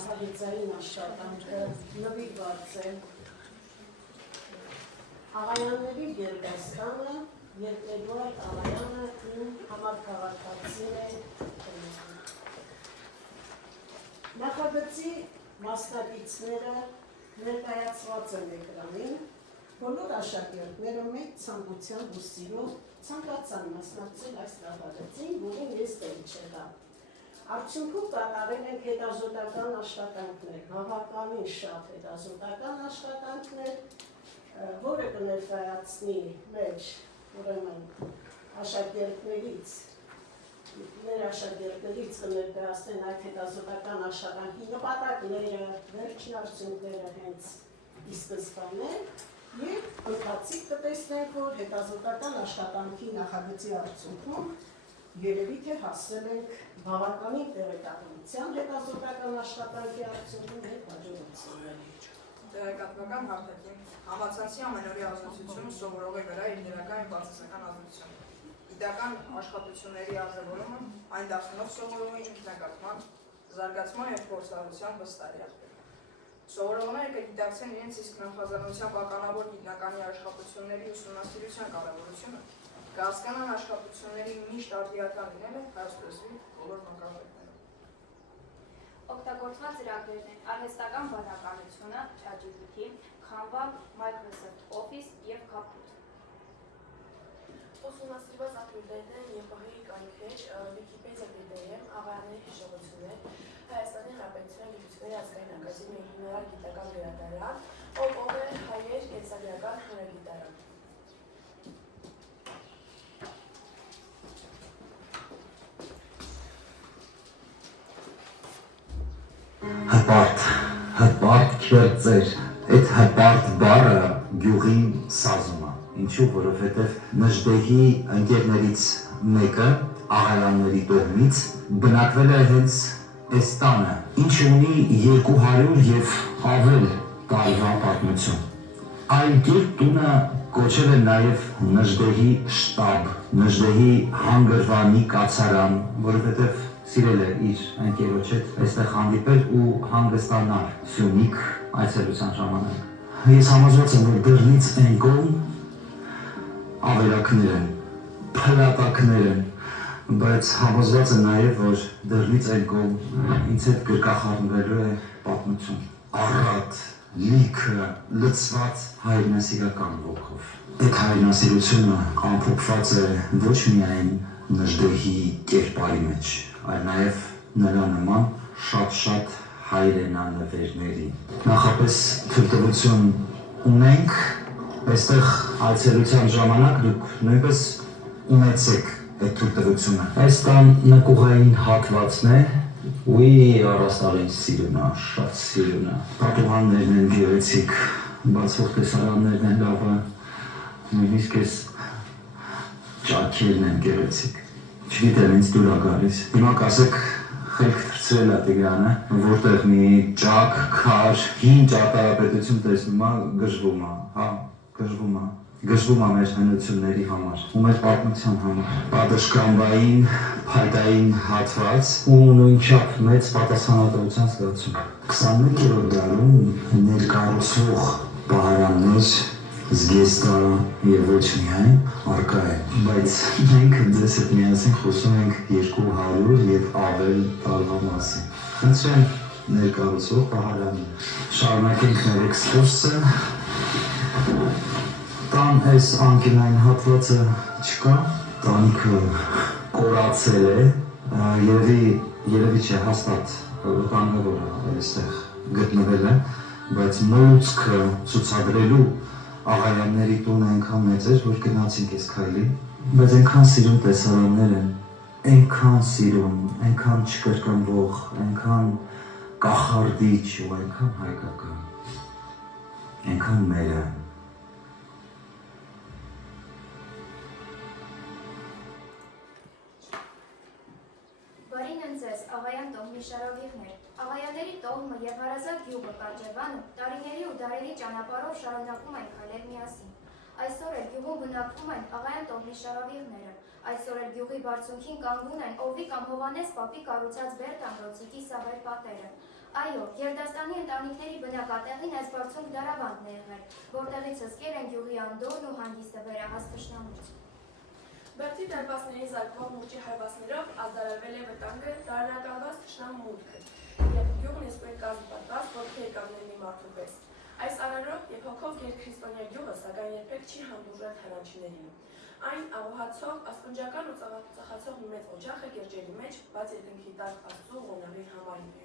նախագծային աշխատանքը նվիրված է Աղայանների գերդաստանը և Էդուարդ Աղայանը իմ համակարգացին է Նախագծի մասնակիցները ներկայացված են էկրանին, բոլոր աշակերտները մեծ ցանկությամբ ու սիրով ցանկացան մասնակցել այս նախագծին, որին ես դեմ չեղա։ Արդյունքում կատարել ենք հետազոտական աշխատանքներ, բավականին շատ հետազոտական աշխատանքներ, որը կներկայացնի մեր աշակերտներից կներկայացնեն այդ հետազոտական աշխատանքի նպատակները, վերջնարդյունքները հենց ի սկզբանե և ընթացիկ կտեսնենք, որ հետազոտական աշխատանքի նախագծի արդյունքում երևի թե հասել ենք բավականին տեղեկատվության հետազոտական աշխատանքի արդյունքում և հաջողությունների։ Տեղեկատվական հարթակին համացանցի ամենօրյա ազդեցությունը սովորողի վրա իր դրական և բացասական ազդեցություն։ Գիտական աշխատությունների արժևորումը այն դարձնող սովորողի ինքնակարգման, զարգացման և փորձառության վստահ։ Սովորողները կգիտակցեն իրենց իսկ նախազանության ականավոր գիտնականի աշխատությունների ուսումնասիրության կարևորությունը, կհասկանան աշխատությունների միշտ արդիական լինելը հայոց լեզվի բոլոր մակարդակներում։ Օգտագործված ծրագրերն են արհեստական բանականությունը, ChatGPT, Canva, Microsoft Office և Kaput։ Ուսումնասիրված ակտիվներն են ԵՊՀ-ի կանոններ, Վիկիպեդիա BDM, Աղայանների հիշողություններ, Հայաստանի Հանրապետության Գիտությունների ազգային ակադեմիայի հիմնարար գիտական վերադարան, ով է հայեր կենսագրական հանրագիտարան։ Հպարտ քերծեր, այդ հպարտ բառը գյուղին սազում է, ինչու, որովհետև Նժդեհի ընկերներից մեկը Աղայանների տոհմից բնակվել է հենց այս տանը, ինչը ունի 200 և ավել տարվա պատմություն։ Այլ կերպ տունը կոչել է նաև Նժդեհի շտաբ, Նժդեհի հանգրվանի կացարան, որովհետև սիրել է իր ընկերոջ հետ այստեղ հանդիպել ու հանգստանալ Սյունիք այցելության ժամանակ։ Ես համոզված եմ, որ դռնից այն կողմ ավերակներ են, փլատակներ են, բայց համոզված եմ նաև, որ դռնից այն կողմ ինձ հետ գրկախառնվելու է պատմություն։ Առատ, լիքը, լցված հայրենասիրական ոգով։ Այդ հայրենասիրությունը ամփոփված է ոչ միայն Նժդեհի կերպարի մեջ, այլ նաև նրա նման շատ հայրենանվերների։ Նախապես թույլտվություն ունենք, այստեղ այցելության ժամանակ դուք նույնպես ունեցեք այդ թույլտվությունը։ Այս տան նկուղային հատվածն է, ուի առաստաղին սիրուն է, շատ սիրուն է։ Պատուհաններն են գեղեցիկ, բացվող տեսարաններն են լավը, նույնիսկ այս ճաքերն են գեղեցիկ։ Չգիտեմ, ինձ դուր է գալիս։ Հիմա կասեք խելք թրծրել է Տիգրանը, որտեղ մի ճաք, քար, հին ճարտարապետություն տեսնում է, գժվում է, հա, գժվում է մեր հնությունների համար ու մեր պատմության համար։ Պատշգամբային, փայտային հատված ու նույնչափ մեծ պատասխանատվության զգացում։ 21-րդ դարում ներկառուցվող պահարաններ, զգեստա և ոչ միայն առկա է, բայց մենք ձեզ հետ միասին խոսում ենք 200 և ավել տարվա մասին։ Խնդրեմ ներկառուցվող պահարանը։ Շարունակենք մեր էքսկուրսը։ Տան այս անկյունային հատվածը չկա, տանքը կորացել է, երևի չէ հաստատ վտանգավոր է այստեղ գտնվել է, բայց մոուցքը ցուցադրելու Աղայանների տունը այնքան մեծ էր, որ գնացինք այս քայլին, բայց այնքան սիրուն տեսարաններ են, այնքան սիրուն, այնքան չկրկնվող, այնքան կախարդիչ ու այնքան հայկական, այնքան մերը։ Բարին ընձեզ, Աղայան տոհմի շարովիղներ։ Աղայանների տոհմը և հարազատ գյուղը Կարճևանը տարիների ու դարերի ճանապարհով շարունակում են քայլել միասին։ Այսօր էլ գյուղում բնակվում են աղային տոհմի շարավիղները, այսօր էլ գյուղի բարձունքին կանգուն են Օվի կամ Հովանես պապի կառուցած Բերդ ամրոցիկի սաղեր պատերը։ Այո, Գերդաստանի ընտանիքների բնակատեղին այս բարձունք դարավանդն է եղել, որտեղից հսկել են գյուղի անդորն ու հանգիստը վերահաս թշնամուց։ Բերդի դարպասների զարկվող մուրճի հարվածներով ազդարարվել է վտանգը դարանակալված թշնամու մուտքը, և գյուղն իսկույն կազմված ոտքի եկավների մի մարդու պես։ Այս արարող և հոգով գերքրիստոնյա գյուղը սակայն երբեք չի հանդուրժել թռանչիներին։ Այն աղոհացող, ասպնջական ու ծխացող մի մեծ օջախ է կիրճերի մեջ, բայց երկնքի տակ Աստծու ողորմելի համարին։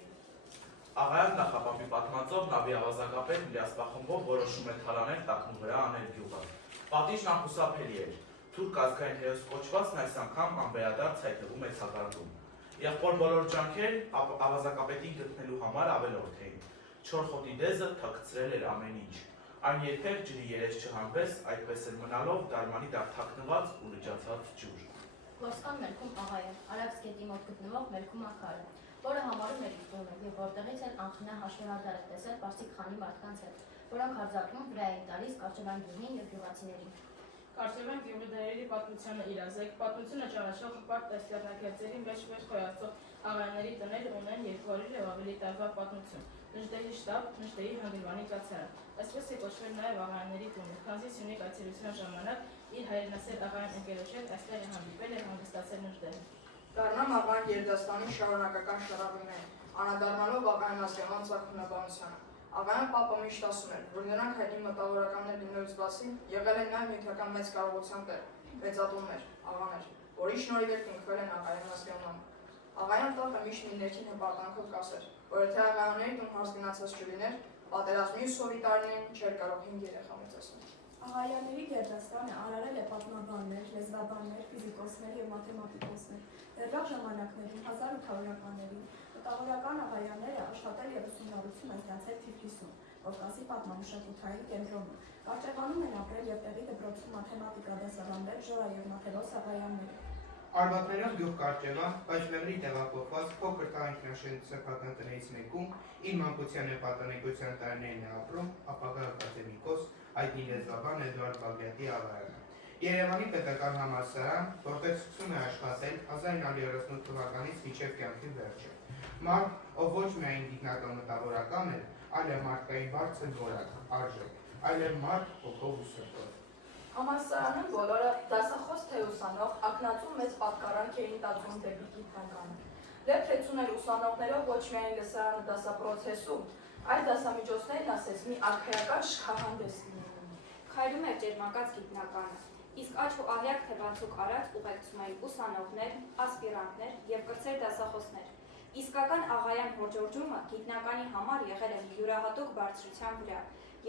Աղայան նախապապի պատմածով նավի ավազակապետ Իլիասպախումբով որոշում է թալանել տակնու վրա անել գյուղը։ Պատիժն անխուսափելի էր։ Թուրք ազգային հերոս կոչվածն այս անգամ անվերադարձ հայտնվում է ցակարդում։ Եղբոր բոլոր ջանքեր ավազակապետին գտնելու համար ավելորդ էին։ Չոր խոտի դեզը թաքցրել էր ամեն ինչ։ Այն երբեք ջրի երես չհանվեց, այդպես էլ մնալով դարմանի տակ թաքնված ու լճացած ջուր։ Ոսկան Մելքում աղայան, Արաքս գետի մոտ գտնվող Մելքում աքարը, որը համարում էր իր տունը և որտեղից էլ անխնա հաշվեհարդար է տեսել Պարսիկ խանի մարդկանց հետ, որոնք հարձակվում վրա էին տալիս Կարճևան գյուղին և գյուղացիներին։ Կարճևան գյուղի դերերի պատմությունը իրազեկ, պատմությունը ճանաչող հպարտ դաստիարակերձերի մեջ խոյացող աղայաների տներ ունեն 200 և ավելի տարվա պատմություն։ Նժդեհի շտաբ, Նժդեհի հանգրվանի կացարան։ Այսպես է կոչվել նաև աղայանների տունը, քանզի Սյունիք այցելության ժամանակ իր հայրենասեր աղայան ընկերոջ հետ այստեղ է հանդիպել և հանգստացել Նժդեհը։ Դառնամ աղային Գերդաստանի շարունակական շարավիղները, անդրադառնալով աղային ազգանց ծագումնաբանությանը։ Աղային պապը միշտ ասում էր, որ նրանք հայտնի մտավորականներ լինելուց բացի եղել են նաև նյութական մեծ կարողության տեր, մեծատուններ, աղաներ, որի շնորհիվ էլ կնքվել են աղային ազգանան։ Աղայան տակը միշտ մի ներքին հպարտանքով կասեր, որ եթե աղայանների տուն հարց գնացած չլիներ, պատերազմի ու սովի տարիներին չէր կարող 5 երեխա մեծացնել։ Աղայանների Գերդաստանը արարել է պատմաբաններ, լեզվաբաններ, ֆիզիկոսներ և մաթեմատիկոսներ։ Դեռ ժամանակներում 1800-ականներին մտավորական աղայանները աշխատել և ուսումնառություն են ստացել Թիֆլիսում, Կովկասի պատմամշակութային կենտրոնում։ Կարճևանում են ապրել և տեղի դպրոցում մաթեմատիկա դասավանդել Ժորա և Մաթևոս աղայանները։ Արմատներով գյուղ Կարճևան, Պաշմեղրի տեղափոխված փոքր տարածքնաշեն սեփական տներից մեկում իր մանկության և պատանեկության տարիներին է ապրում ապագա ակադեմիկոս, հայտնի լեզվաբան Էդուարդ Բագրատի աղայանը։ Երևանի պետական համալսարան, որտեղ սկսում է աշխատել 1938 թվականից մինչև կյանքի վերջը։ Մարդ, ով ոչ միայն գիտնական մտավորական էր, այլ է մարդկային բարձր որակ, արժեք, այլ է մարդ հոգով ու սրտով։ Համալսարանում բոլորը դասախոս թե ուսանող ակնածու մեծ պատկառանք էին տածում դեպի գիտնականը։ Լեփրեցուն էր ուսանողներով ոչ միայն լսարանը դասապրոցեսում, այլ դասամիջոցներն ասես մի արքայական շքահանդես լինում։ Քայլում էր ջերմակած գիտնականը, իսկ աչք ու ահյակ թե բացուկ արած ուղեկցում էին ուսանողներ, ասպիրանտներ և կրտսեր դասախոսներ։ Իսկական աղայան հորդորջումը գիտնականի համար եղել է յուրահատուկ բարձրության վրա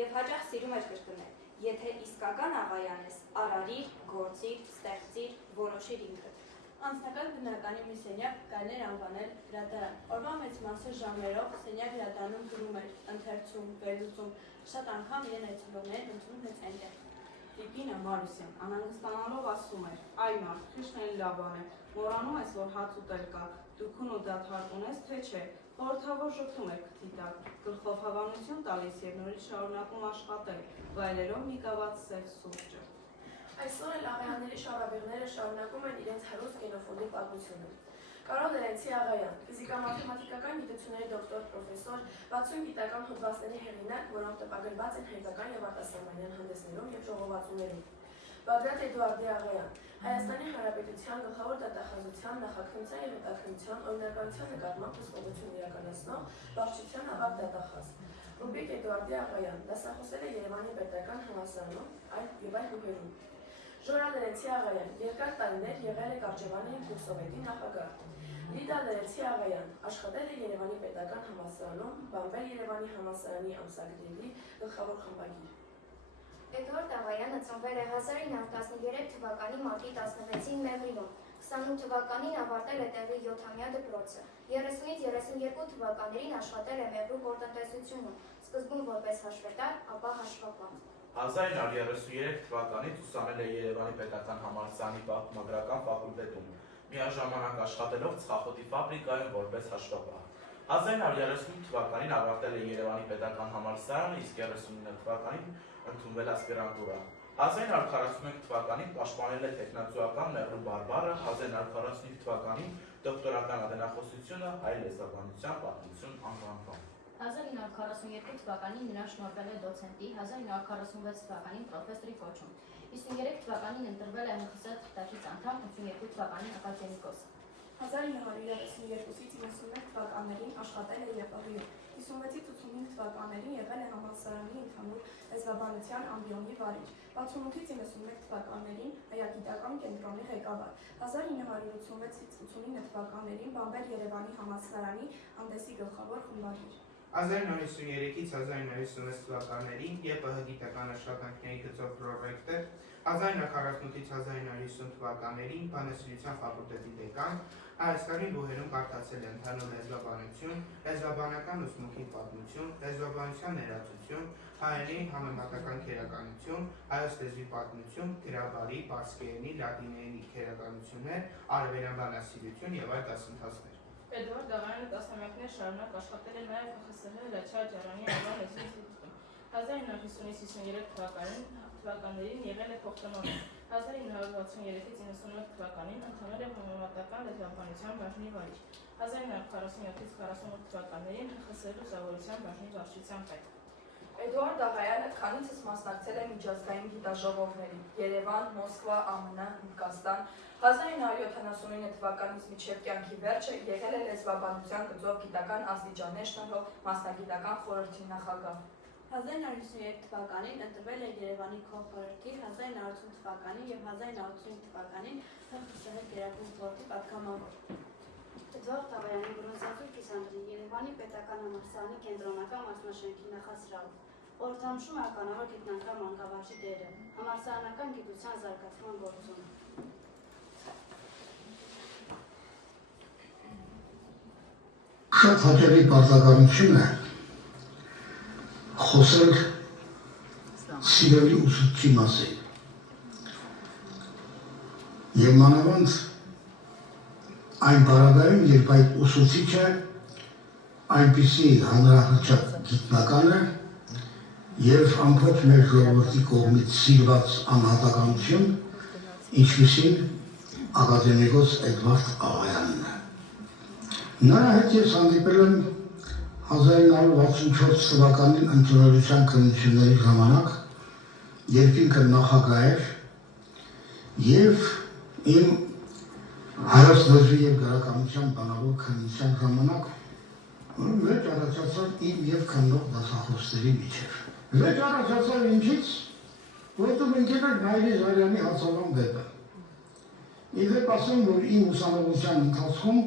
և հաճախ սիրում էր կրկնել. եթե իսկական աղայան ես, արարիր, գործիր, ստեղծիր, որոշիր ինքդ։ Անձնական բնականի մի սենյակ կարելի էր անվանել գրադարան։ Օրվա մեծ մասը ժամերով սենյակ գրադարանում գրում էր, ընթերցում, վերլուծում, շատ անգամ իրեն այցելողներին ընդունում հենց այնտեղ։ Տիկինը Մարուսյան անհանգստանալով ասում էր. «Այ մարդ, քիշն էլ լավ բան է, մոռանում ես, որ հաց ուտել կա, դուքուն ու դադար ունես, թե չէ, խորհրդավոր ժպտում է քթի տակ, գլխով հավանություն տալիս և նորից շարունակում աշխատել, վայելելով մի գավաթ սև սուրճը»։ Այսօր էլ աղայանների շարավիղները շարունակում են իրենց հարուստ գենոֆոնդի պատմությունը։ Կարոլ Լերենցի Աղայան, ֆիզիկամաթեմատիկական գիտությունների դոկտոր, պրոֆեսոր, 60 գիտական հոդվածների հեղինակ, որոնք տպագրված են հայկական և արտասահմանյան հանդեսներում և ժողովածուներում։ Բագրատ Էդուարդի Աղայան, Հայաստանի Հանրապետության գլխավոր դատախազության, նախաքննության և հետաքննության, օրինակալության նկատմամբ հսկողություն իրականացնող բարձրության ավագ դատախազ։ Ռուբիկ Էդուարդի Աղայան, դասախոսել է Երևանի պետական համալսարանում և այլ հյուպերում։ Ժորա Լերենցի Աղայան, երկար տարիներ եղել է Կարճևանի գյուղսովետի նախագահ։ Լիդա Լերենցի Աղայան, աշխատել է Երևանի պետական համալսարանում, բանվել Երևանի համալսարանի ամսագրերի գլխավոր խմբագիր։ Էդուարդ Աղայանը ծնվել է 1913 թվականի մարտի 16-ին Մեղրիում, 28 թվականին ավարտել է տեղի 7-ամյա դպրոցը, 30-ից 32 թվականներին աշխատել է Մեղրու գործընկերությունում, սկզբում որպես հաշվետար, ապա հաշվապահ։ 1933 թվականից ուսանել է Երևանի պետական համալսարանի պատմագրական ֆակուլտետում, միաժամանակ աշխատելով ծխախոտի ֆաբրիկայում որպես հաշվապահ։ 1935 թվականին ավարտել է Երևանի պետական համալսարանը, իսկ 39 թվականին ընդունվել ասպիրանտուրա։ 1941 թվականին պաշտպանել է տեխնացուական Մեղրու Բարբարը, 1945 թվականին դոկտորական ատենախոսությունը հայ լեզվաբանության պատմություն անվանվամբ։ 1942 թվականին նրան շնորհվել է դոցենտի, 1946 թվականին պրոֆեսորի կոչում, 53 թվականին ընտրվել է ՀԽՍՀ թղթակից անդամ, 82 թվականին ակադեմիկոս։ 1932-ից 91 թվականներին աշխատել է ԵՊՀ-ում, 56-ից 85 թվականներին եղել է համալսարանի ընդհանուր լեզվաբանության ամբիոնի վարիչ, 68-ից 91 թվականներին հայագիտական կենտրոնի ղեկավար, 1986-ից 89 թվականներին բանվել Երևանի համալսարանի հանդեսի գլխավոր խմբագիր։ 1953-ից 1956 թվականներին ԵՊՀ գիտական աշխատանքների գծով պրոռեկտոր, 1948-ից 1950 թվականներին բանասիրության ֆակուլտետի դեկան, Հայաստանի բուհերում կարդացել է ընդհանուր լեզվաբանություն, լեզվաբանական ուսմունքի պատմություն, լեզվաբանության ներածություն, հայերենի համեմատական քերականություն, հայոց լեզվի պատմություն, գրաբարի, պարսկերենի, լատիներենի քերականություններ, արևելյան բանասիրություն եւ այլ դասընթացներ։ Էդվարդ Աղայանը տասնամյակներ շարունակ աշխատել է նաև ՀԽՍՀ Լաչա Ջարանի անվան լեզվի ինստիտուտում։ 1950-ից 53 թվականներին եղել է փոխտնօրեն։ 1963-ից 91 թվականին ընդունել է համեմատական լեզվաբանության բաժնի վարիչ։ 1947-ից 48 թվականներին ՀԽՍՀ լուսավորության բաժնի վարչության պետ։ Էդուարդ Աղայանը քանիցս մասնակցել է միջազգային գիտաժողովների՝ Երևան, Մոսկվա, ԱՄՆ, Հնդկաստան։ 1979 թվականից մինչև կյանքի վերջը եղել է լեզվաբանության գծով գիտական աստիճաններ շնորհող մասնագիտական խորհրդի նախագահ։ 1993 թվականին ընտրվել է Երևանի քորհրդի, 1980 թվականին եւ 1985 թվականին ՀԽՍՀ գերագույն խորհրդի պատգամավոր։ Էդվարդ Աղայանի բրոնզագիր կիսանդրի Երևանի պետական համալսարանի կենտրոնական մասնաշենքի նախասրահում։ Խորհրդանշում է ականավոր գիտնական մանկավարժի դերը, համալսարանական գիտության զարգացման գործում։ Շատ հաճելի պարտականություն է խոսել սիրելի ուսուցչի մասին։ Եվ մանավանդ այն պարագայում, երբ այդ ուսուցիչը այնպիսի հանրահռչակ գիտնական է եւ ամբողջ մեր ժողովրդի կողմից սիրված անհատականություն, ինչպիսին ակադեմիկոս Էդվարդ Աղայանն է։ Նրա հետ ես հանդիպել եմ 1964 թվականին ընդունելության քննությունների ժամանակ, երբ ինքը նախագահ էր եւ իմ հայոց լեզվի եւ գրականության բանավոր քննության ժամանակ վեճ առաջացավ իմ եւ քննող դասախոսների միջեւ։ Վեճ առաջացավ ինչից, որտեղ ընկել էր Նայիրի Զարյանի հացավան վեպը։ Իդեպ ասեմ, որ իմ ուսանողության ընթացքում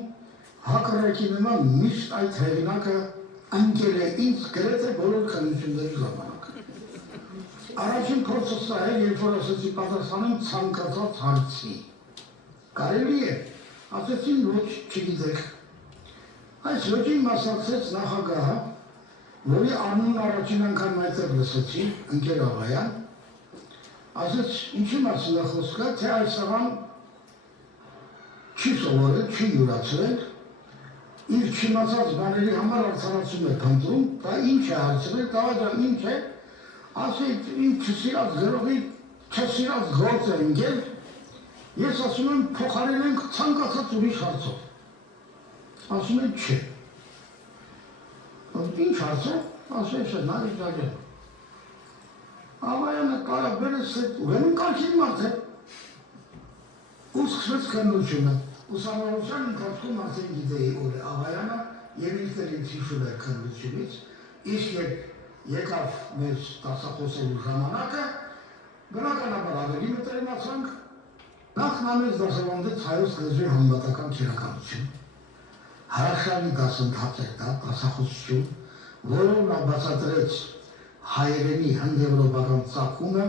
հակառակի նման միշտ այդ հեղինակը ընկել է ինձ գրեթե բոլոր քննությունների ժամանակ։ Առաջին փորձը սա է, երբ որ ասեցի պատասխանեմ ցանկացած հարցի։ Կարելի է, ասեցին ոչ չգիտեք։ Այս ոչին մասնակցեց նախագահը, որի անունն առաջին անգամ այդտեղ լսեցի, ընկեր Աղայան, ասեց ինչի մասին է խոսքը, թե այս աղան չի սովորել, չի յուրացրել, իր չիմացած բաների համար արդարացում է փնտրում, դա ինչ է հարցրել, տղաջան ինչ է, ասեց ինչ չսիրած գրողի, չսիրած գործ է ընկել, ես ասում եմ փոխարինենք ցանկացած ուրիշ հարցով։ Ասում եմ չէ։ Ինչ հարցով, ասում եմ Նայիր Զարյան։ Աղայանը կարաբերս է, ուրեմն կարգին մարդ է։ Ու սկսվեց քննությունը։ Ուսանողության ընթացքում արդեն գիտեի որ է Աղայանը եւ ինքն էլ ինձ հիշում էր քննությունից, իսկ երբ եկավ մեզ դասախոսելու ժամանակը, բնականաբար ավելի մտերմացանք, նախ նա մեզ դասավանդեց հայոց լեզվի համեմատական քերականություն։ Հարաշալի դասընթաց էր դա, դասախոսություն, որով նա բացատրեց հայերենի հնդեվրոպական ծագումը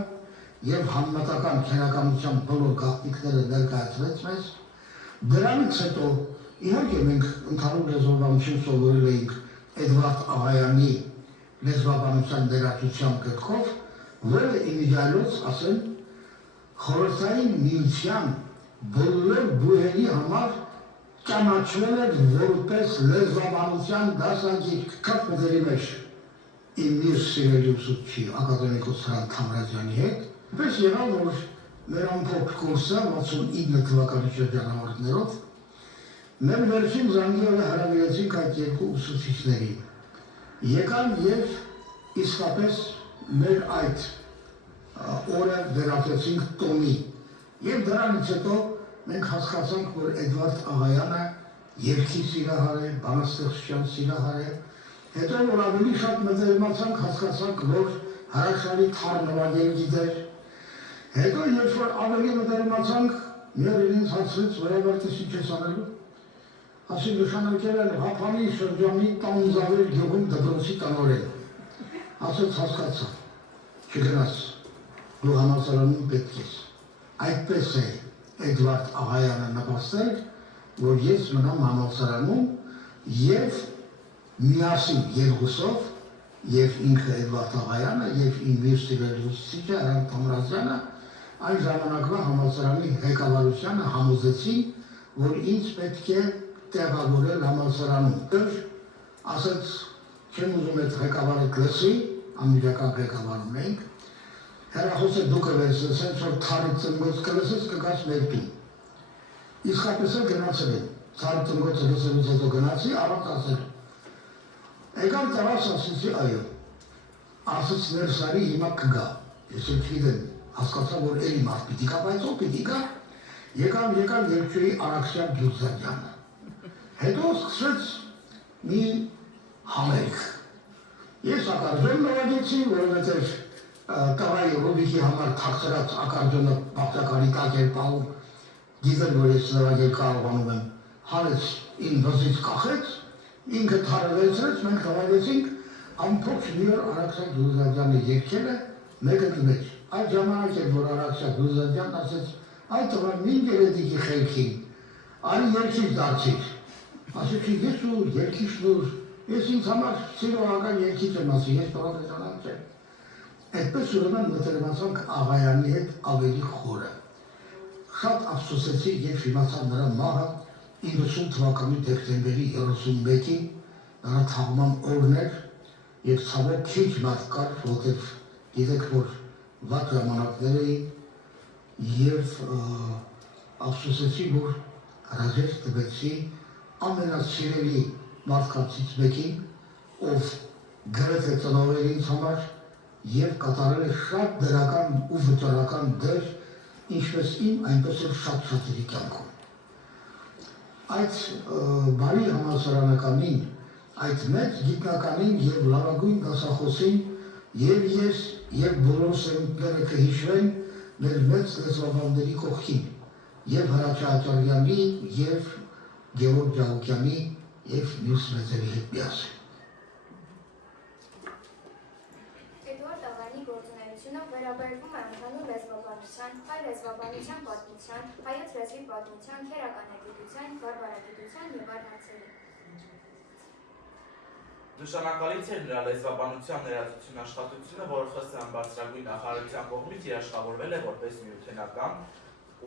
եւ համեմատական քերականության բոլոր գաղտնիքները ներկայացրեց մեզ։ Դրանից հետո իհարկե մենք ընդհանուր լեզվաբանություն սովորել էինք Էդվարդ Աղայանի լեզվաբանության ներածության գրքով, որը իմիջիալոց ասեմ խորհրդային միության բոլոր բուհերի համար ճանաչվել էր որպես լեզվաբանության դասագիր քարտերի մեջ։ Իմ մյուս սիրելի ուսուցչի ակադեմիկոս Հրանտ Թամրազյանի հետ Պես եղավ, որ մեր ամփոփ կուրսը 69 թվականի շրջանավարտներով մեր վերջին զանգի օրը հրավիրեցինք այդ երկու ուսուցիչներին։ Եկան և իսկապես մեր այդ օրը վերածեցինք տոնի։ Եվ դրանից հետո մենք հասկացանք, որ Էդվարդ Աղայանը երգի սիրահար է, բանաստեղծության սիրահար է։ Հետո որ ավելի շատ մտերմացանք, հասկացանք, որ հրաշալի թարմ նվագել գիտեր։ Հետո երբ որ ավելի մտերմացանք, մի օր ինձ հարցրեց, վերաբերտես ինչ ես անելու։ Ասի նշանակել են Հափանի շրջանի Տանձավեր գյուղում դպրոցի տնօրեն։ Ասեց հասկացա, չգնաս, դու համալսարանում պետք ես։ Այդպես է Էդվարդ Աղայանը նպաստել, որ ես մնամ համալսարանում և միասին երկուսով, և ինքը Էդվարդ Աղայանը, և իմ մյուս տիրելուսիչը Հրանտ Թամրազյանը այն ժամանակվա համալսարանի ղեկավարությանը համոզեցին, որ ինձ պետք է տեղավորել համալսարանում։ Ասեց, չեմ ուզում այդ ղեկավարը լսի, անմիջական ղեկավարում ենք, հեռախոսը դու կվերցնես, հենց որ թարի ծնգոց կլսես, կգաս մեր տուն։ Իսկապես էլ գնացել եմ, թարի ծնգոցը լսելուց հետո գնացի, առանց ասելու։ Եկան տեղաս ասեցի, այո, ասեց ներսարի հիմա կգա, ես էլ չգիտեմ, հասկացա, որ էլի մարդ պիտի կա, բայց ով պիտի կա, եկավ երկչուհի Արաքսյան Գյուզադյանը։ Հետո սկսեց մի համերգ։ Ես ակարդեոն նվագեցի, որովհետև տղայի Ռուբիկի համար թաքցրած ակարդեոնը բաղձականի տակ էր պահում, գիտեր, որ ես նվագել կարողանում եմ, հանեց իմ վզից կախեց, ինքը թարը վերցրեց, մենք նվագեցինք, ամփոփ մի օր Արաքսյան Գյուզադյանը երգել է մեկըց մեջ։ Այդ ժամանակ էր, որ Արաքսյան Գյուզադյանն ասեց, այ տղա մին գերեդիկի խելքին, արի երգիչ դարձիր։ Ասեցի, ես ու երգիչն ես ինձ համար սիրողական երգիչ եմ ասի, ես պրոֆեսիոնալ չեմ։ Այդպես ուրեմն մտերմացանք Աղայանի հետ ավելի խորը։ Շատ ափսոսեցի, երբ իմացա նրա մահը 90 թվականի դեկտեմբերի 31-ին, նրա թաղման օրն էր, և ցավոք քիչ մարդ կար, որտեղ գիտեք, որ վատ ժամանակներ էին, և ափսոսեցի, որ հրաժեշտ տվեցի ամենասիրելի մարդկանցից մեկին, ով գրեթե ծնողել ինձ համար և կատարել է շատ դրական ու վճռական դեր, ինչպես իմ, այնպես էլ շատ շատերի կյանքում։ Այդ բարի համալսարանականին, այդ մեծ գիտնականին և լավագույն դասախոսին և ես, և բոլոր սերունդները կհիշվեն մեր մեծ լեզվաբանների կողքին, և Հրաչյա Աճարյանի, և Գևորգ Ջահուկյանի, և մյուս մեծերի հետ միասին։ Էդուարդ Աղայանի գործունեությունը վերաբերվում է ընդհանուր լեզվաբանության, հայ լեզվաբանության պատմության, հայոց լեզվի պատմության, քերականագիտության, բարբարագիտության և այլ հարցերի։ Նշանակալից էր նրա լեզվաբանության ներածություն աշխատությունը, որը ԽՍՀՄ բարձրագույն նախարարության կողմից երաշխավորվել է որպես միութենական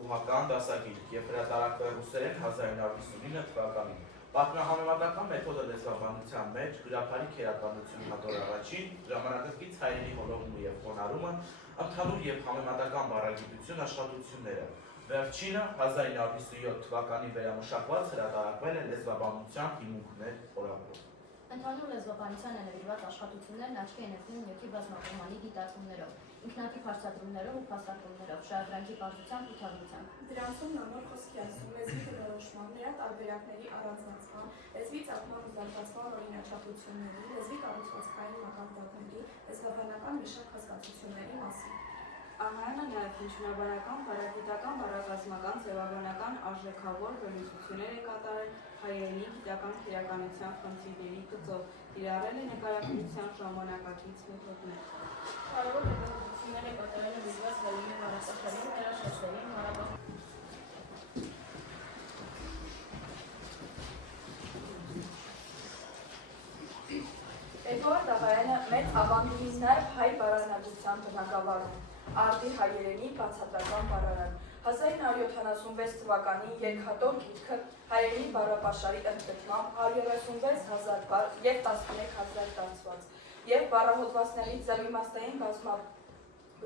ուհական դասագիր և հրատարակվել ռուսերեն 1959 թվականին։ Պատմահամեմատական մեթոդը լեզվաբանության մեջ գրաքարի քերականություն հատոր առաջին, ժամանակակից հայերենի հոլովումը և խոնարհումը, ընդհանուր և համեմատական բառագիտություն աշխատությունները։ Վերջինը 1957 թվականին վերամշակված հրատարակվել է լեզվաբանության հիմունքներ խորագրով։ Ընդհանուր լեզվաբանության նվիրված աշխատություններն աչքի են ընկնում նյութի բազմակողմանի դիտարկումներով, ինքնատիպ հարցադրումներով ու փաստարկումներով, շարադրանքի պարզությամբ ու թարմությամբ։ Դրանցում նա նոր խոսքի ասում, լեզվի բնորոշման, նրա տարբերակների առանձնացման, լեզվի ծագման ու զարգացման օրինաչափությունների, լեզվի կառուցվածքային մակարդակների, լեզվաբանական մի շարք հասկացությունների մասին։ Աղայանը նաև հնչյունաբանական, բառագիտական, բառակազմական, ձևաբանական արժեքավոր վերլուծություններ է կատարել հայերենի գիտական քերականության խնդիրների գծով, կիրառել է նկարագրության ժամանակակից մեթոդներ։ Կարևոր հետազոտություններ է կատարել նվիրված հայերենի բառասաշարի, նրա շեշտերի, մարաբաղ Էդուարդ Աղայանը մեծ ավանդույթ նաև հայ բառանագության բնագավառում, արդի հայերենի բացատրական բառարան։ 1976 թվականի երկհատոր գիրքը հայերենի բառապաշարի ընդգրկմամբ 136,000 բառ և 13,000 դասված և բառահոդվածների ձևիմաստային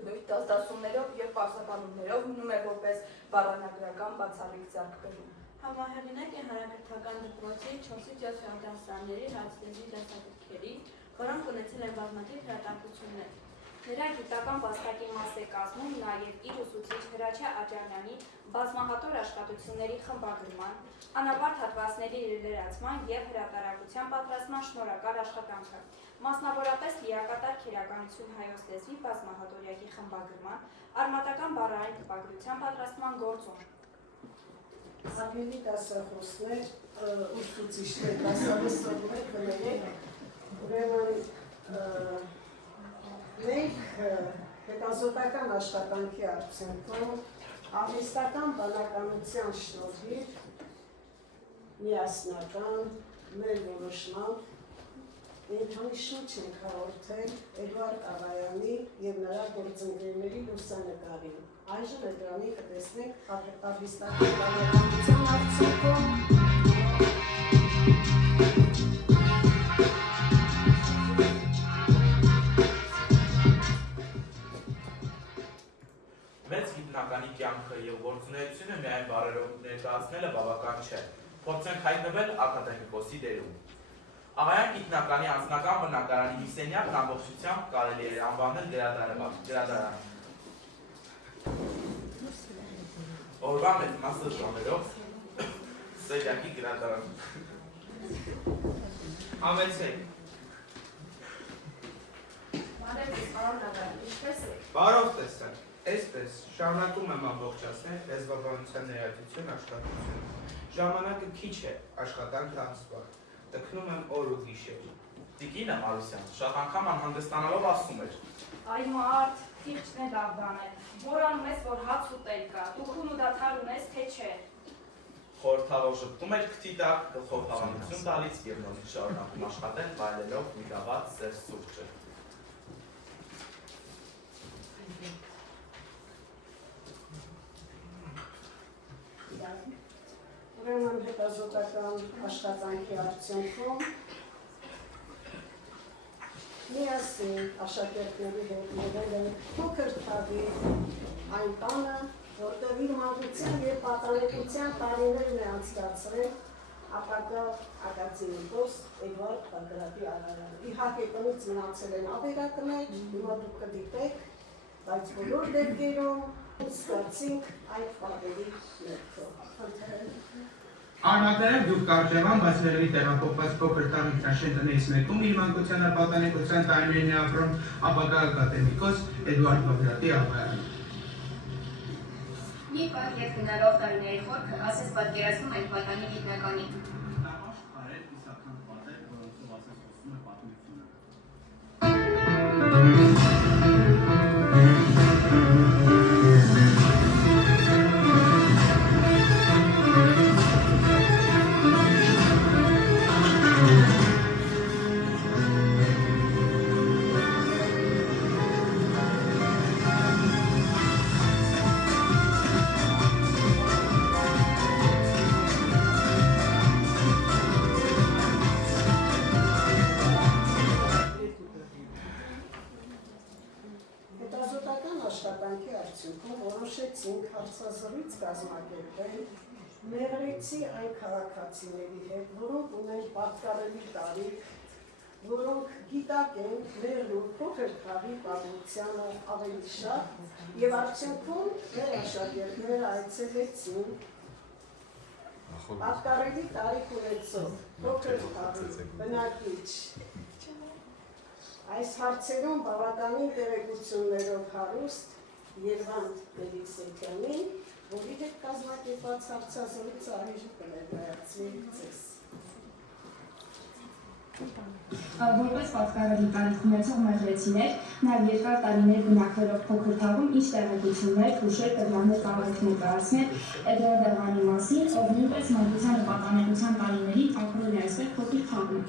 բնույթ դասումներով և պարզաբանումներով մնում է որպես բառանագրական բացառիկ ձեռքբերում։ Համահեղինակ է հանրակրթական դպրոցի 4-7 դասարանների հայցլեզվի դասագրքերի, որոնք ունեցել են բազմաթիվ հրատարակություններ։ Նրա գիտական վաստակի մաս է կազմում նաև իր ուսուցիչ Հրաչյա Աճարյանի բազմահատոր աշխատությունների խմբագրման, անավարտ հատվածների լրացման և հրատարակության պատրաստման շնորհակալ աշխատանքը, մասնավորապես լիակատար քերականություն հայոց լեզվի բազմահատորյակի խմբագրման, արմատական բառային տպագրության պատրաստման գործում։ Անգլի դասախոսներ, ուսուցիչներ, դասավանդողներ կներեք, ուրեմն մենք հետազոտական աշխատանքի արդյունքում արհեստական բանականության շնորհիվ միասնական մեր որոշմամբ ընդհանուր շուչ ենք հաղորդել Էդվարդ Աղայանի և նրա գործընկերների լուսանկարին։ Այժմ էկրանի կտեսնենք արհեստական բանականության արդյունքում Մեծ գիտնականի կյանքը և գործունեությունը միայն բառերով ներկայացնելը բավական չէ։ Փորձենք հայտնվել ակադեմիկոսի դերում։ Աղայան գիտնականի անձնական բնակարանի մի սենյակն ամբողջությամբ կարելի է անվանել գրադարան։ Օրվա մեծ մասը ժամերով սենյակի գրադարան։ Համեցեք։ Բարով տեսակ, այսպես շարունակում եմ ամբողջացնել լեզվաբանության ներածություն աշխատությունը։ Ժամանակը քիչ է, աշխատանքը անսպառ, տքնում եմ օր ու գիշեր։ Տիկինը Մարուսյան շատ անգամ անհանգստանալով ասում էր. Այ մարդ, թիղճն է լավ բան է, մորանում ես, որ հաց ուտել կա, դուքուն ու դադար ունես, թե չէ։ Խորհրդավոր ժպտում էր քթի տակ, գլխով հավանություն տալիս և նորից շարունակում աշխատել, վայելելով միգավատ սև սուրճը։ Ուրեմն հետազոտական աշխատանքի արդյունքում միասին աշակերտների հետ եղել է փոքր թավի այն տանը, որտեղ իր մանրության և պատանեկության տարիներն է անցկացրել ապագա ակադեմիկոս Էդվարդ Բագրատի Աղայանը։ Իհարկե տնից մնացել են ավերակներ, հիմա դուք կդիտեք, բայց բոլոր դեպքերում ստացինք այդ պատերի ներքո։ Արմատները դուք կարճևան, բայց ներվի տեղափոխված փոքր տան ինքնաշեն տներից մեկում իր մանկության պատանեկության տարիներն է ապրում ապագա ակադեմիկոս Էդվարդ Բագրատի Աղայանը։ Մի պահ և գնալով տարիների խորքը ասես պատկերացնում այդ պատանի գիտնականին։ Նամաշ քարեր, իսական պատեր, որոնցով ասես խոսում է պատմությունը։ աշխատանքի արդյունքում որոշեցինք հարցազրույց կազմակերպել Մեղրեցի այն քաղաքացիների հետ, որոնք ունեն պատկառելի տարիք, որոնք գիտակեն Մեղրու փոքր թավի պատմությանը ավելի շատ, և արդյունքում մեր աշակերտները այցելեցին պատկառելի տարիք ունեցող փոքր թավի բնակիչ այս հարցերում բավականին տեղեկություններով հարուստ Երվանդ Բելիքսեքյանին, որի հետ կազմակերպված հարցազրույցը այժմ կներկայացնի ձեզ։ Որպես պատկառելի տարիք ունեցող մեղրեցիներ, նաև երկար տարիներ բնակվելով փոքր թաղում ինչ տեղեկություններ, հուշեր, տվյալներ կարող եք ներկայացնել Էդվարդ Աղայանի մասին, ով նույնպես մանկության ու պատանեկության տարիներին ապրել է այստեղ փոքր թաղում։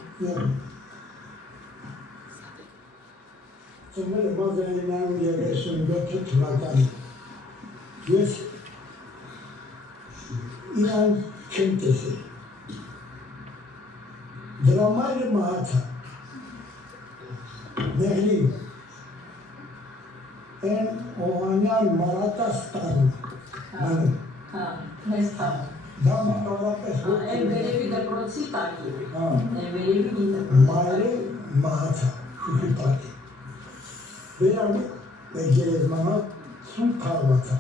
Ծնվել եմ 1937 թվականին։ Ես իրան չեմ տեսել։ Դրա մայրը մահացավ։ Մեղրին են Օհանյան Մարատաստան մանում։ Մեզ տանը։ Դա մակավապես Են վերևի դպրոցի տակի։ Մայրը մահացա, շուշի տակի։ Վերավի մեր գերեզմանով սուն կարվացա։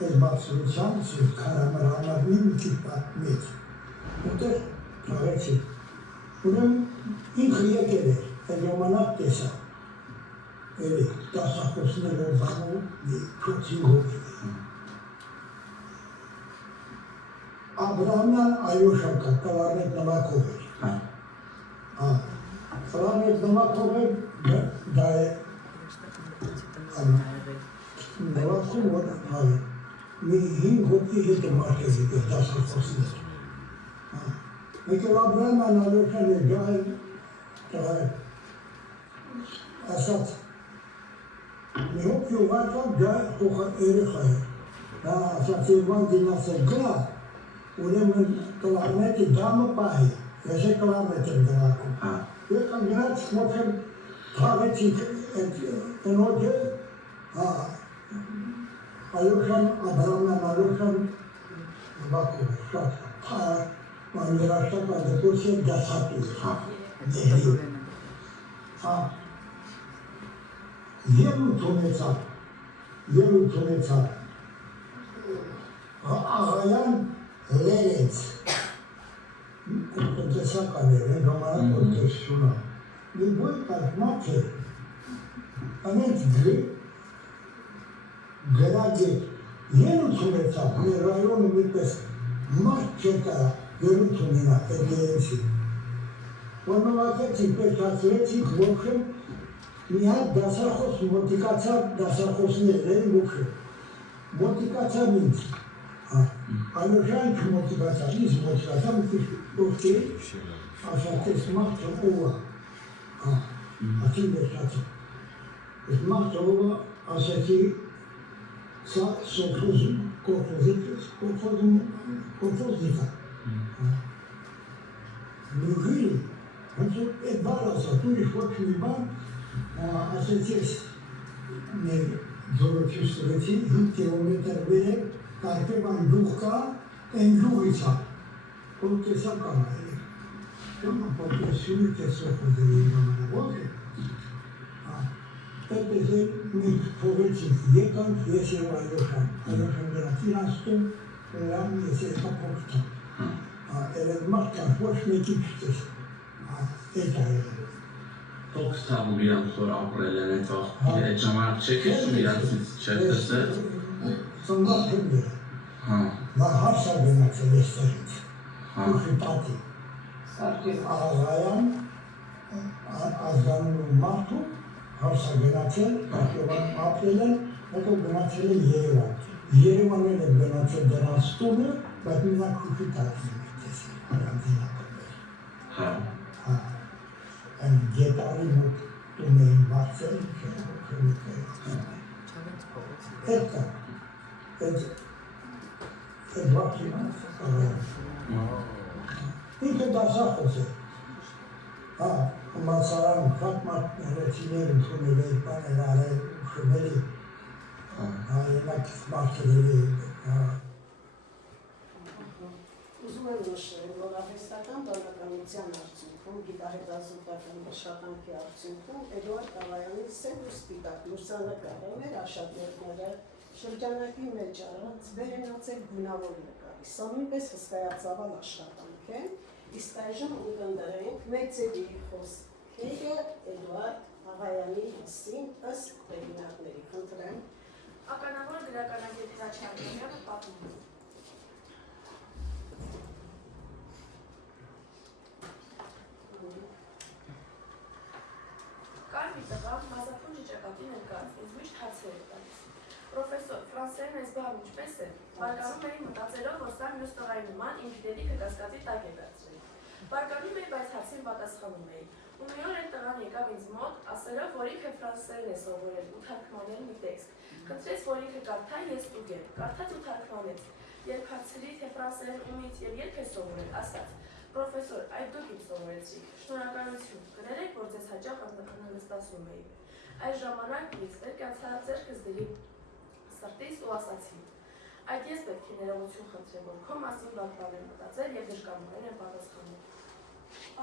Ես բացրության սուրտ կարամրամարնի մի քիչ մեծ։ Ուտեղ թաղեցի։ Ուրեմ ինքը եկել էր, այդ ժամանակ տեսա։ Էլի դասախոսներով բանում մի 4-5 հոգի։ Աբրահամյան Այոշակա կլարնետ նվակով էր։ Կլարնետ նվակով էր, դա է նվակում որ հավի։ Մի 5 հոգի հետ է մարկեզ եկել դասախոսներ։ Մեկել Աբրահամյան Այոշան էր, դա է ասաց մի հոգի ուղարկավ, դա երեխա է։ Դա ասաց Երվան դինասը գա, ուրեմն կլարնետի դամը պահի, ես է կլարնետ եմ դրակում։ Եկա գնաց մոքեմ թաղեցիք ընոջը, Այոշան, Աբրահամյան Այոշան բակով է, շատ թար, մաներաշտակ ադեպոց է դասատու է, դեղի։ Ելույթ ունեցավ, աղայան լերեց, տնտեսական էր, են ժամանակ որդեսությունը, մի բույր կազմած էր, անենց գրագետ, ելույթ ունեցավ, մեր ռայոնը միտպես մարդ չեկա ելույթ ունենա, էգերեցի, որ նվագեցինք, պետացրեցինք, ողջեմ, մի հատ դասախոս մոտիկացավ դասախոսներ էր ողջը, մոտիկացավ ինձ, Այոշան չմոտիկացավ, ինձ մոտիկացավ, մի քիչ ողջի, ասացես մարդը ով է, ասին վերջացավ, ես մարդը ով է, ասացի, սա սոքոզ կորխոզնիկա, նուղի, հենց էդ բար ասա, դու իշ ոչ մի բան, ասեցես մեր ձորոչյուս տվեցի, 5 կիլոմետր վերև, կարկև այն լուղ կա, այն լուղիցա, որ տեսական է, Շոմա պոպեսյունի տեսոխոզերի ժամանավոր է, այդպես է մենք փողեցինք, եկանք ես և Այոշան գնաց իրանստում, նրան ես եկա փողտան, երեկ մարդկանք ոչ մեկի չտես, էդ այր Ո՞ք ստաղում իրանք որ ապրել են այդ ժամանակ չեք հիշում իրանցից չեք տեսել։ Ծնված հնգերը, նա հարսա գնացել եստերից, ուշի տատի, աղայան, ազգանում մարդու, հարսա գնացել, ապրել են, հետո գնացել են Երևան։ Երևանել են գնացել դրանց տունը, բայց մինակ ուշի տատի են տեսել, առանձինապրել։ Այն գետարի մոտ տուն էին բարձել, էդ կա, էդ վակին ինքը դասախոս է, մասարան կատ մարտներեցիներ ընդունել էր, պաներ արել, ուշումելի, ենակ մարտերելի Ուզում եմ նշել, որ արհեստական բանականության արդյունքում, գիտահետազոտական աշխատանքի արդյունքում Էդուարդ Աղայանի սև ու սպիտակ լուսանկարներ աշակերտները շրջանակի մեջ առած վերենացել գունավոր նկարի։ Սա նույնպես հսկայածավալ աշխատանք է, իսկ այժմ ունկնդրենք մեծերի խոսքերը Էդուարդ Աղայանի մասին ըստ հեղինակների։ Խնդրեմ։ Ականավոր գրականագետ Հրաչյանը պատմում է։ Կար մի տղա, մազափուն շրջակապի ներկայացնից միշտ հարցեր է տալիս։ Պրոֆեսոր, ֆրանսերեն այս բառը ինչպես է։ Բարկանում էի մտածելով, որ սա մյուս տղայի նման իմ գիտելիքը կասկածի տակ է վերցրել։ Բարկանում էի, բայց հարցին պատասխանում էի։ Ու մի օր այդ տղան եկավ ինձ մոտ, ասելով, որ ինքը ֆրանսերեն է սովորել ու թարգմանել մի տեքստ։ Խնդրեց, որ ինքը կարդա, ես ստուգեմ։ Կարդաց ու թարգմանեց։ Երբ հարցրի, թե ֆրանսերեն ումից եւ երբ է սովորել, ասաց. Պրոֆեսոր, այդ դուք ինձ սովորեցիք։ Շնորհակալություն։ Կներեք, որ ձեզ հաճախ անհանգստացնում էի։ Այս ժամանակ ես վերկացա ձեռքս դրի սրտիս ու ասացի. այդ ես պետք է ներողություն խնդրեմ, որ քո մասին վատ բաներ մտածել և դժկարներ եմ պատասխանել։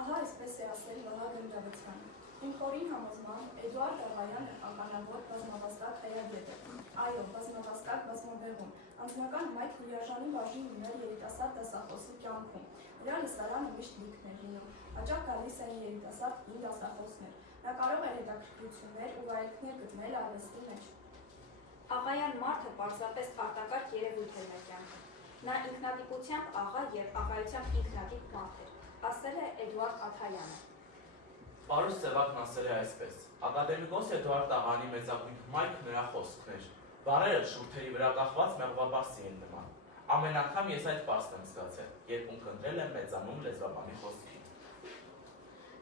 Ահա այսպես է ասել Վահագն Դավթյանը։ Իմ խորին համոզմամբ Էդուարդ Աղայանը անկանավոր բազմավաստակ այագետ է։ Այո, բազմավաստակ բազմաբեղում։ Անձնական մայթ հրաժարժանի բաժին ուներ երիտասարդ դասախոսի կյանքում։ Նրա լսարանը միշտ լիքն էր լինում։ Հաճախ գալիս էին երիտասարդ հին դասախոսներ։ Նա կարող էր հետաքրքրություններ ու վայելքներ գտնել արվեստի մեջ։ Աղայան մարդը պարզապես արտակարգ երևույթ էր մեր կյանքում։ Նա ինքնատիպությամբ աղա և աղայությամբ ինքնատիպ մարդ էր, ասել է Էդուարդ Աթայանը։ Պարուս Սևակն ասել է այսպես. ակադեմիկոս Էդուարդ Աղանի մեծագույն հմայքը նրա խոսքն էր։ Բառերը շուրթերի վրա կախված մեղվապարսի են նման։ Ամեն անգամ ես այդ պարսն եմ զգացել, երբ ունկնդրել եմ մեծանում լեզվաբանի խոսքին։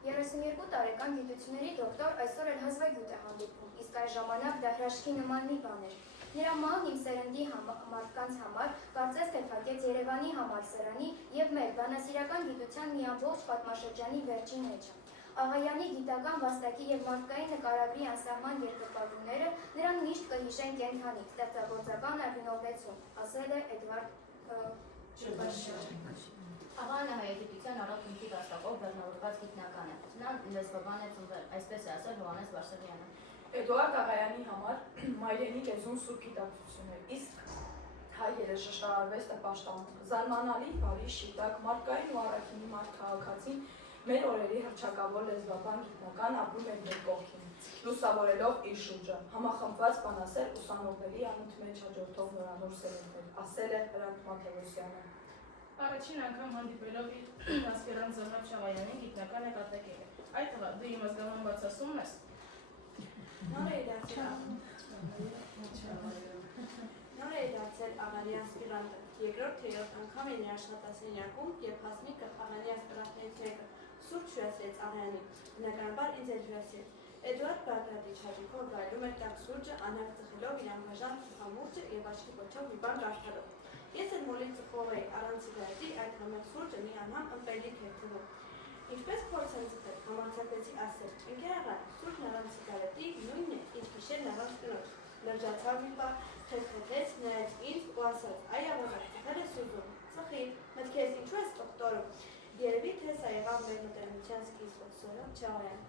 32 տարեկան գիտությունների դոկտոր այսօր էլ հազվագյուտ է հանդիպում, իսկ այս ժամանակ դա հրաշքի նման մի բան էր։ Նրա մահն իմ սերնդի մարդկանց համար կարծես թե փակեց Երևանի համալսարանի և մեր բանասիրական գիտության մի ամբողջ պատմաշրջանի վերջին էջը։ Աղայանի գիտական վաստակի և մարդկային նկարագրի անսահման երկրպագուները նրան միշտ կհիշեն կենդանի, ստեղծագործական ակնօրեցում, ասել է Էդվարդ Ջուբաշյանը։ Աղանը հայագիտության առատ խնդրի վաստակով բեռնավորված գիտնական է։ Նա լեզվաբան է ծնվել, այսպես է ասել Հովհաննես Վարսեղյանը։ Էդուարդ Աղայանի համար մայրենի լեզուն սուրբ գիտակցություն է, իսկ հայ երաժշտարվեստը պաշտպանում։ Զարմանալի, բարի, շիտակ, մարդկային ու առաքինի մարդ քաղաքացին մեր օրերի հռչակավոր լեզվաբան գիտնական ապրում էր մեր կողքին, լուսավորելով իր շուրջը, համախմբված բանասեր ուսանողների անունդ մեջ հաջորդող նորանոր սերունդներ, ասել է Հրանտ Մաթևոսյանը։ Առաջին անգամ հանդիպելով իր ասպիրանտ Զոհրաբ Շաղայանին գիտնական է կատակել է։ Այդ տղա, դու իմ ազգանուն բացասումն ես։ Նոր է դարձել Աղանի ասպիրանտը, երկրորդ թե երրորդ անգամ է նրա աշխատասենյակում և հասմիկը Աղանի ասպիրանտներից մեկը սուրճ հյուրասիրեց Աղայանին, բնականաբար ինձ էլ հյուրասիրեց։ Էդուարդ Բագրատիչ հաճույքով վայելում էր տաք սուրճը, անհագ ծխելով իր անբաժան ծխամուրճը և աչքի պոչով մի բան կարդալով։ Ես էլ մոլի ծխող էի, առանց սիգարետի այդ համեղ սուրճը մի անհամ ըմպելիք էր թվում։ Ինչպես փորձ եմ ձգել, համարձակվեցի ասել. ընկեր աղա, սուրճն առանց սիգարետի նույնն է, ինչ գիշերն առանց կնոջ։ Լրջացավ մի բան, խեղդեց, նայեց ինձ ու ասաց. այ աղա, ծխել ես ուզում, ծխի, մտքերս ինչու ես տոկտորում։ Երևի թե սա եղավ մեր մտերմության սկիզբը, Զոհրաբ Շաղայան։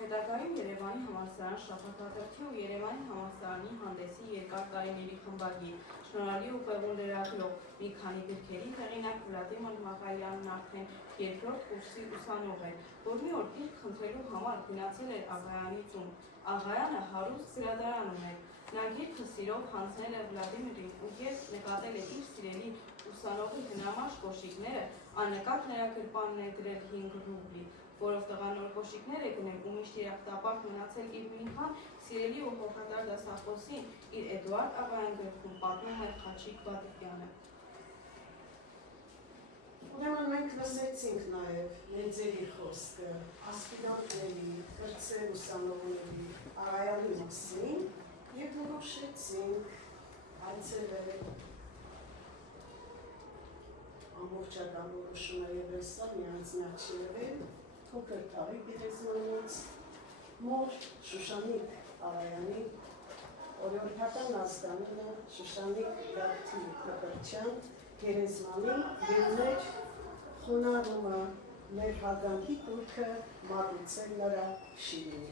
Հետագայում Երևանի համալսարան շաբաթաթերթի ու Երևանի համալսարանի հանդեսի երկար տարիների խմբագիր, շնորհալի ու պեղուն լրագրող, մի քանի գրքերի հեղինակ Վլադիմիր Մաղարյանն արդեն երկրորդ կուրսի ուսանող էր, որ մի օր գիրք խնդրելու համար գնացել էր Աղայանի տուն։ Աղայանը հարուստ գրադարան ուներ։ Նա գիրքը սիրով հանձնել է Վլադիմիրին ու երբ նկատել է իր սիրելի ուսանողի հնամաշ կոշիկները, աննկատ նրա գրպանն է գրել 5 ռուբլի, որով տղան նոր կոշիկներ է գնել ու միշտ երախտապարտ մնացել իր նույնքան սիրելի ու հոգատար դասախոսին, իր Էդուարդ Աղայան գրքում պատմում է Խաչիկ Բադիկյանը։ Ուրեմն մենք լսեցինք նաև մեծերի խոսքը, ասպիրանտների, կրտսեր ուսանողների, Աղայանի մասին և որոշեցինք այցելել ամբողջական որոշումը և հեսա միանձնյալ չեղել փոքր Տավիկ գերեզմանից մոր Շուշանիկ Աղայանի օրիորդական ազգանունը Շուշանիկ Գարթի Կպրչյան գերեզմանի և մեր խոնարհումը, մեր հագանքի տուրքը մատուցել նրա շիրին։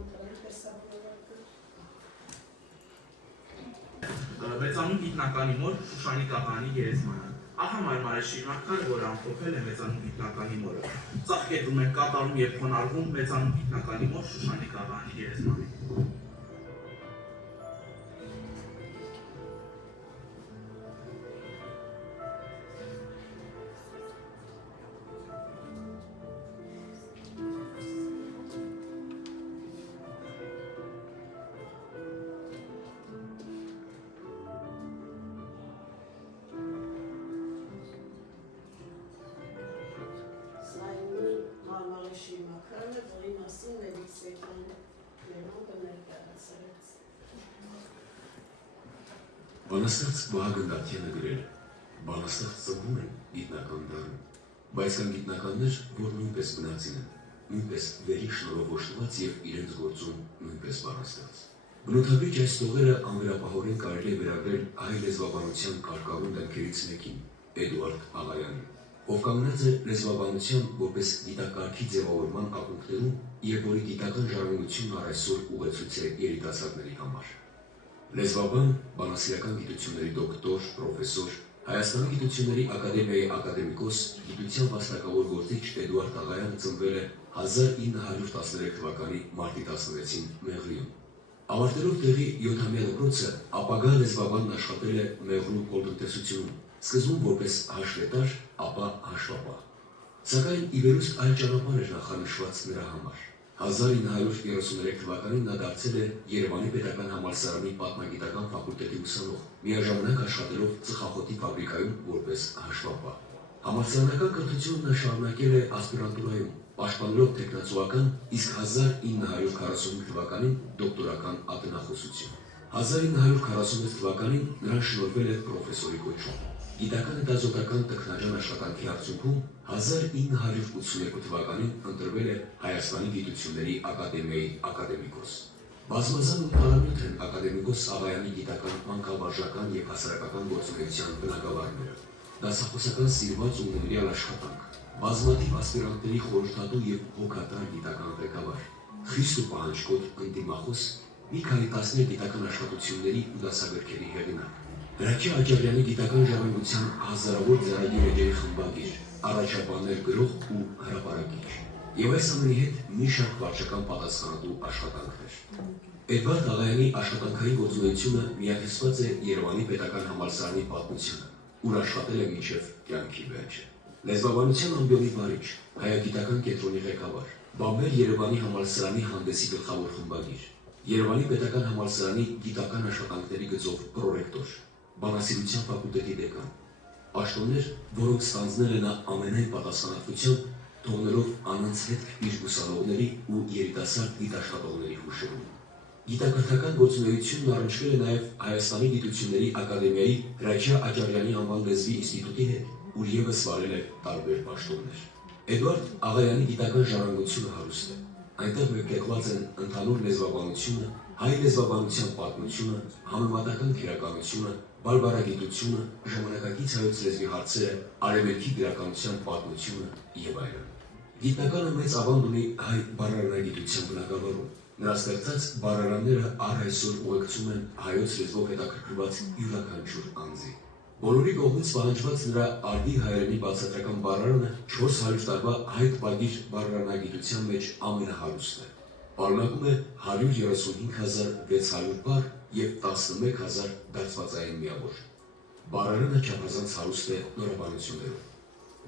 Ընտրենք տեսավորակը։ Մեծանուն գիտնականի մոր Շուշանիկ Աղանի գերեզմանը։ Ահա մարմարե շիրմաքարը, որը ամփոփել է մեծանուն գիտնականի մորը։ Ծաղկետրում է կատարում և խոնարհվում մեծանուն գիտնականի մոր Շուշանիկ Աղանի գերեզմանին։ Բանաստեղծ Վահագն Դավթյանը գրել է. բանաստեղծ ծնվում են գիտնական դարում, բայց կան գիտնականներ, որ նույնպես բնածին են։ նույնպես վերին շնորհով օժտված եւ իրենց գործում նույնպես բառաստեղծ։ Բնութագրիչ այս տողերը անվերապահորեն կարելի է վերագրել հայ լեզվաբանության կարկառուն դեմքերից մեկին՝ Էդուարդ Աղայանին, ով կանգնած է լեզվաբանության որպես գիտակարգի ձևավորման ակունքներում եւ որի գիտական ժառանգությունն առ այսօր ուղեցույց է երիտասարդների համար։ Լեզվաբան, բանասիրական գիտությունների դոկտոր, պրոֆեսոր, Հայաստանի գիտությունների ակադեմիայի ակադեմիկոս, գիտության վաստակավոր գործիչ Էդուարդ Աղայանը ծնվել է 1913 թվականի մարտի 16-ին Մեղրիում։ Ավարտելով տեղի 7-ամյա դպրոցը, ապագա լեզվաբանն աշխատել է Մեղրու կոլտնտեսությունում, սկզբում որպես հաշվետար, ապա հաշվապահ։ Սակայն ի վերուստ այլ ճանապարհ էր նախանշված նրա համար։ 1933 թվականին նա դարձել է Երևանի պետական համալսարանի պատմագիտական ֆակուլտետի ուսանող, միաժամանակ աշխատելով ծխախոտի ֆաբրիկայում որպես հաշվապահ։ Համալսարանական կրթությունը նա շարունակել է ասպիրանտուրայում, պաշտպանելով թեկնածուական, իսկ 1945 թվականին դոկտորական ատենախոսություն։ 1946 թվականին նրան շնորհվել է պրոֆեսորի կոչում։ Գիտական հետազոտական տքնաջան աշխատանքի արդյունքում 1982 թվականին ընտրվել է Հայաստանի գիտությունների ակադեմիայի ակադեմիկոս։ Բազմազան ու տարամյութ են ակադեմիկոս Աղայանի գիտական մանկավարժական եւ հասարակական գործունեության բնագավառները, դասախոսական սիրված ու նվիրյալ աշխատանք, բազմաթիվ ասպիրանտների խորհրդատու եւ հոգատար գիտական ղեկավար, խիստ ու պահանջկոտ ընդդիմախոս, մի քանի տասնյակ գիտական աշխատությունների ու դասագրքերի հեղինակ, Հրաչյա Աջարյանի գիտական ժառանգության հազարավոր ձեռագիր էջերի խմբագիր, առաջաբաններ գրող ու հրապարակիչ, եւ այս ամենի հետ մի շարք վարչական պատասխանատու աշխատանքներ։ Էդվարդ Աղայանի աշխատանքային գործունեությունը միահյուսված է Երևանի պետական համալսարանի պատմությանը, ուր աշխատել է մինչև կյանքի վերջը։ Լեզվաբանության ամբիոնի վարիչ, հայագիտական կենտրոնի ղեկավար, Բամբեր Երևանի համալսարանի հանդեսի գլխավոր խմբագիր, Երևանի պետական համալսարանի գիտական աշխատանքների գծով պրոռեկտոր, բանասիրության ֆակուլտետի դեկան, պաշտոններ, որոնք ստանձնել է նա ամենայն պատասխանատվությամբ, թողնելով անոնց հետ իր ուսանողների ու երիտասարդ գիտաշխատողների հուշերում։ Գիտակրթական գործունեությունն առնչվել է նաև Հայաստանի գիտությունների ակադեմիայի Հրաչյա Աջարյանի անվան լեզվի ինստիտուտի հետ, ուր ևս վարել է տարբեր պաշտոններ։ Էդուարդ Աղայանի գիտական ժառանգությունը հարուստ է։ Այնտեղ մեկնարկված են ընդհանուր լեզվաբանությունը, հայ լեզվաբանության պատմությունը, համեմատական քերականությունը, բարբարագիտությունը, ժամանակակից հայոց լեզվի հարցերը, արևելքի գրականության պատմությունը եւ այլն։ Գիտնականը մեծ ավանդ ունի հայ բառարանագիտության բնագավառում։ Նրա ստեղծած բառարանները առ այսօր ուղեկցում են հայոց լեզվով հետաքրքրված յուրաքանչյուր անձի։ Բոլորի կողմից պահանջված նրա արդի հայերենի բացատրական բառարանը 400 տարվա հայ տպագիր բառարանագիտության մեջ ամենահարուստն է։ Պարունակում է 135,600 բառ եւ 11,000 դարձվածային միավոր։ Բառարանը չափազանց հարուստ է նորաբանություններով։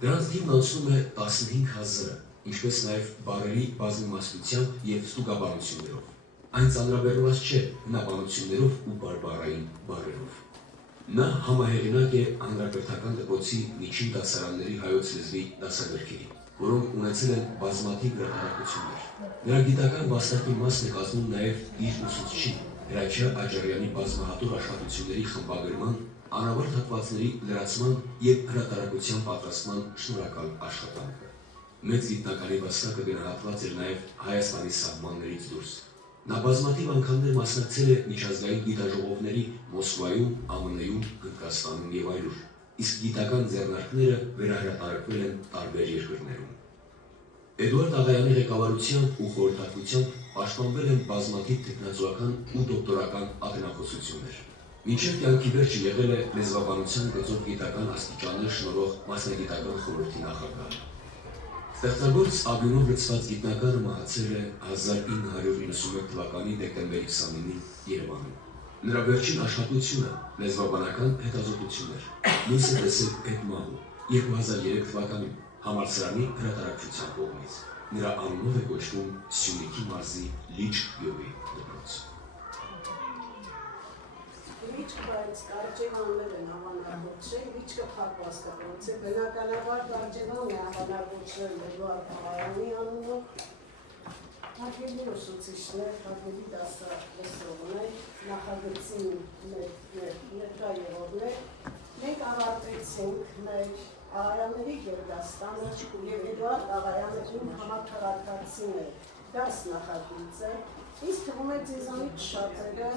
Դրանց թիվն անցնում է 15,000-ը, ինչպես նաև բառերի բազմիմաստնությամբ եւ ստուգաբանություններով։ Այն ծանրաբեռնված չէ հնաբանություններով ու բարբառային բառերով։ Նա համահեղինակ է հանրակրթական դպրոցի միջին դասարանների հայոց լեզվի դասագրքերի, որոնք ունեցել են բազմաթիվ հրատարակություններ։ Նրա գիտական վաստակի մասն է կազմում նաև իր ուսուցչի Հրաչյա Աջարյանի բազմահատուր աշխատությունների խմբագրման, անավարտ հատվածների լրացման եւ հրատարակության պատրաստման շնորհակալ աշխատանքը։ Մեծ գիտնականի վաստակը գնահատված էր նաև Հայաստանի սահմաններից դուրս։ Նա բազմաթիվ անգամներ մասնակցել է միջազգային գիտաժողովների Մոսկվայում, ԱՄՆ-ում, Հնդկաստանում եւ այլուր, իսկ գիտական ձեռնարկները վերահրատարակվել են տարբեր երկրներում։ Էդուարդ Աղայանի ղեկավարությամբ ու խորհրդատվությամբ պաշտպանվել են բազմաթիվ տեխնացուական ու դոկտորական ատենախոսություններ։ Մինչև կյանքի վերջը եղել է լեզվաբանության գծով գիտական աստիճաններ շնորհող մասնագիտական խորհրդի նախագահ։ Ստեղծագործ ագյունով լցված գիտնականը մահացել է 1991 թվականի դեկտեմբերի 29-ին Երևանում։ Նրա վերջին աշխատությունը լեզվաբանական հետազոտություններ, մյուսը տեսել Էդմահու 2003 թվականին համալսարանի հրատարակչության կողմից։ Նրա անունով է կոչվում Սյունիքի մարզի Լիճ գյուղի դպրոց։ Լիճը բայց Կարճեվաններ են հավանագործել, լիճը փակված դպրոց է, բնականաբար Կարճեվանն է հավանագործել Էդուարդ Աղայանի անունով, հարգելի ուսուցիչներ, հարգելի դասախոսներ, նախագծի ներկա եղողներ, մենք ավարտեցինք մեր Աղայանների Գերդաստանը և Էդուարդ Աղայանը իմ համաքաղաքացին է, դաս նախագիծ է, ինձ թվում է ձեզանից շատերը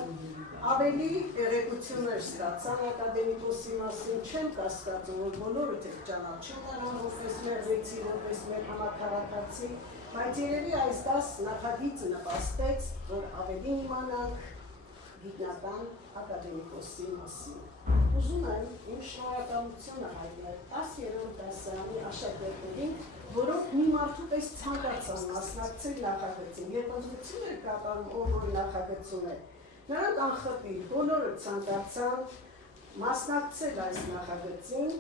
ավելի երեկություններ ստացան ակադեմիկոսի մասին, չեմ կասկածում, որ բոլորդ եք ճանաչում նրան որպես մեր վեցի, որպես մեր համաքաղաքացի, բայց երևի այս դաս նախագիծը նպաստեց, որ ավելի իմանանք գիտնական ակադեմիկոսի մասին։ Ուզում եմ իմ շնորհակալությունը հայտնել 10-րդ դասարանի աշակերտներին, որոնք մի մարդու պես ցանկացան մասնակցել նախագծին, երբ ընդունություն էր կատարում, ով որ նախագծում է։ Նրանք անխտիր բոլորը ցանկացան մասնակցել այս նախագծին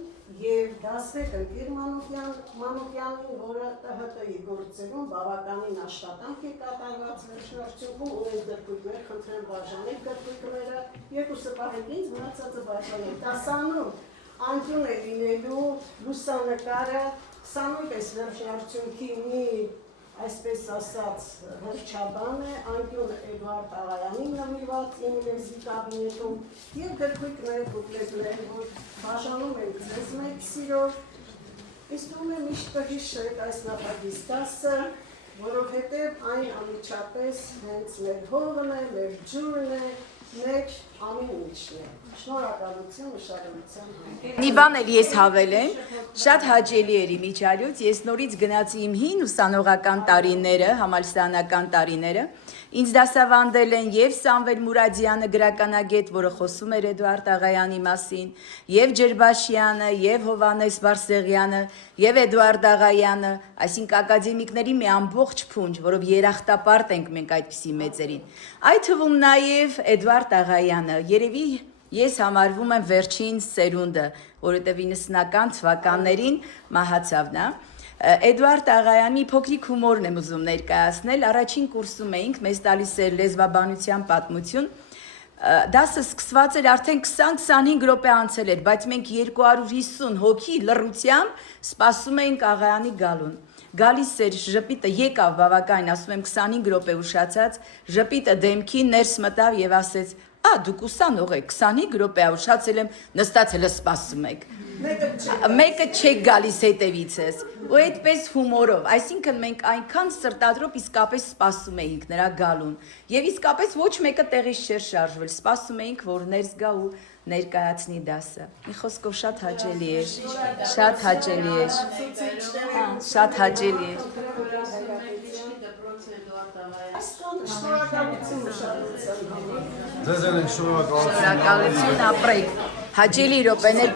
և դասվեց ընկեր Մանուկյանին, որը ՏՀՏ-ի գործերում բավականին աշխատանք է կատարված վերջնարդյունքում, ունենք գրքույկներ, խնդրեմ բաժանել գրքույկները, երկուսը պահեք ինձ, մնացածը բաժանել։ Դասանում անկյուն է լինելու լուսանկարը, սա նույնպես վերջնարդյունքի մի այսպես ասած հրճաբան է, անկյուն Էդուարդ Աղայանին նվիրված իմ լեզվի կաբինետում և գրքույկներ, բուկլետներ, որ բաժանում ենք ձեզ մեծ սիրով։ Ինձ թվում է միշտ կհիշեք այս նախագիծ դասը, որովհետև այն անմիջապես հենց մեր հողն է, մեր ջուրն է, մեր ամեն ինչն է։ Շնորհակալություն ուշադրության համար։ Մի բան էլ ես հավելեմ, շատ հաճելի էր իմիջիալյուց, ես նորից գնացի իմ հին ուսանողական տարիները, համալսարանական տարիները, ինձ դասավանդել են և Սամվել Մուրադյանը գրականագետ, որը խոսում էր Էդուարդ Աղայանի մասին, և Ջերբաշյանը, և Հովհաննես Բարսեղյանը, և Էդուարդ Աղայանը, այսինքն ակադեմիկների մի ամբողջ փունջ, որով երախտապարտ ենք մենք այդպիսի մեծերին։ Այդ թվում նաև Էդուարդ Աղայանը, երևի ես համարվում եմ վերջին սերունդը, որովհետև 90-ական թվականներին մահացավ նա։ Էդուարդ Աղայանի փոքրիկ հումորն եմ ուզում ներկայացնել, առաջին կուրսում էինք, մեզ տալիս էր լեզվաբանության պատմություն, դասը սկսված էր արդեն 20-25 րոպե անցել էր, բայց մենք 250 հոգի լռությամբ սպասում էինք Աղայանի գալուն։ Գալիս էր ժպիտը, եկավ բավական, ասում եմ 25 րոպե ուշացած, ժպիտը դեմքին ներս մտավ և ասեց. դուք ուսանող եք, 25 րոպե ա ուշացել եմ, նստած հլը սպասում եք։ Մեկը չեք գալիս հետևիցս, ու այդպես հումորով, այսինքն մենք այնքան սրտադրոպ իսկապես սպասում էինք նրա գալուն, և իսկապես ոչ մեկը տեղից չէր շարժվել, սպասում էինք, որ ներս գա ու ներկայացնի դասը։ Մի խոսքով շատ հաճելի էր, շատ հաճելի էր, շատ հաճելի էր։ Շնորհակալություն ուշադրության համար։ Շնորհակալություն ապրեք, հաճելի րոպեներ